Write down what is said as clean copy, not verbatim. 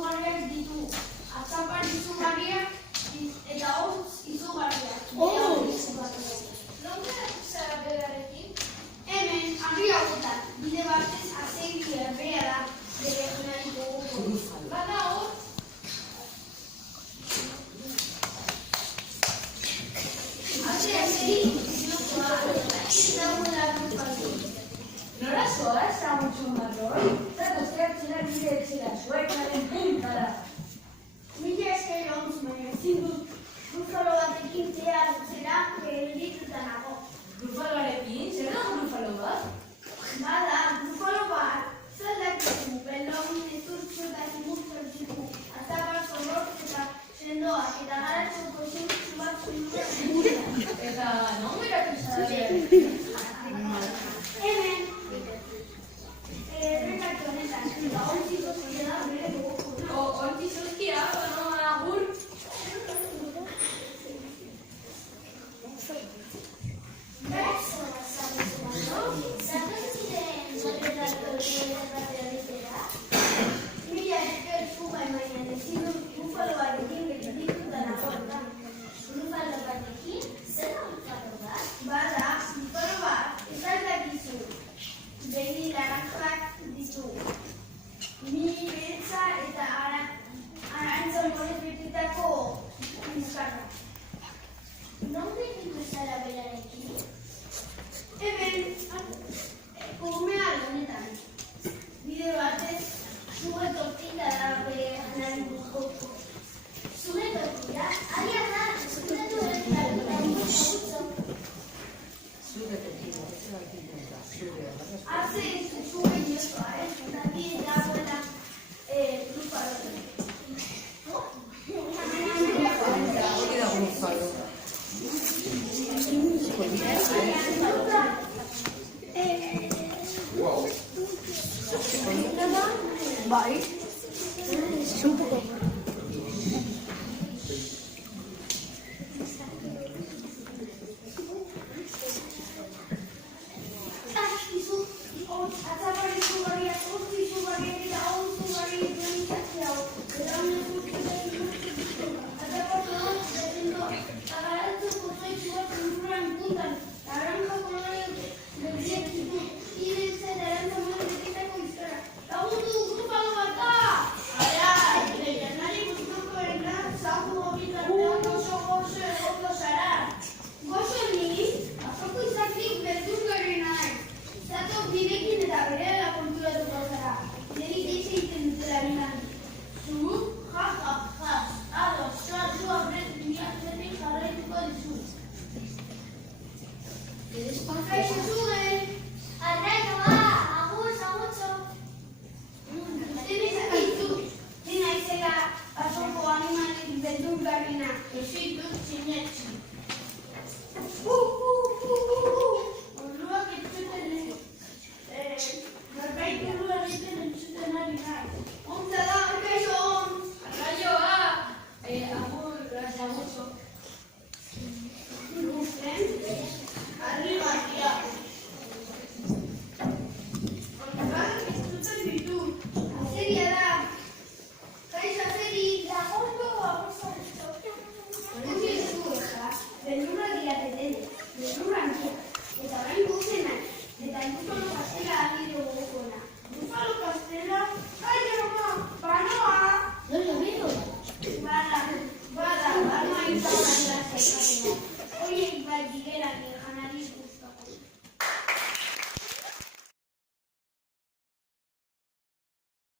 izugarriak ditu. Atzapar izugarriak eta hotz izugarriak. Non geratu zara berarekin? Hemen, argi hauetan, bide batez azegia bea da bere nahiko gogo. Bada hor? Azeri, ziokoa, ez dagoela grupatu. Nora zoaz, amutxo marroi? Zato zertzera bide etxera, suekaren puntara. Mila esker ontz, baina ezin dut. Bufalo batekin zehar utzera, geldituta nago. Grufaloarekin, zer da grufalo bat? Bada, bufalo bat, zer dakizu, belon, ezurtzu eta zimurtzortziku, azapar zorrok eta sendoak, eta garatzeko zurtzu bat zurtzu. Eta non geratu zara berarekin? Hemen, errekatu honetan, eta ontziko zidela bere gogoko. Ontzi zuzkia, banoa agur. Mila esker zu baina ezin dut bufalo batekin geldituta nago. Bufalo batekin? Zer da bufalo bat? Bada, bufalo bat, ez dakizu. Begi laranjak ditu. Ni beltza eta arantza morez betitako bizkarra. Non geratu zara berarekin? Hemen, umea honetan. Bide batez, zuge tortila da bere janari gogoko. Zure tortila? Agia da, zuratu erretaratu. Hace zuge jozoa, eta bide dagoela bufalo. Bai.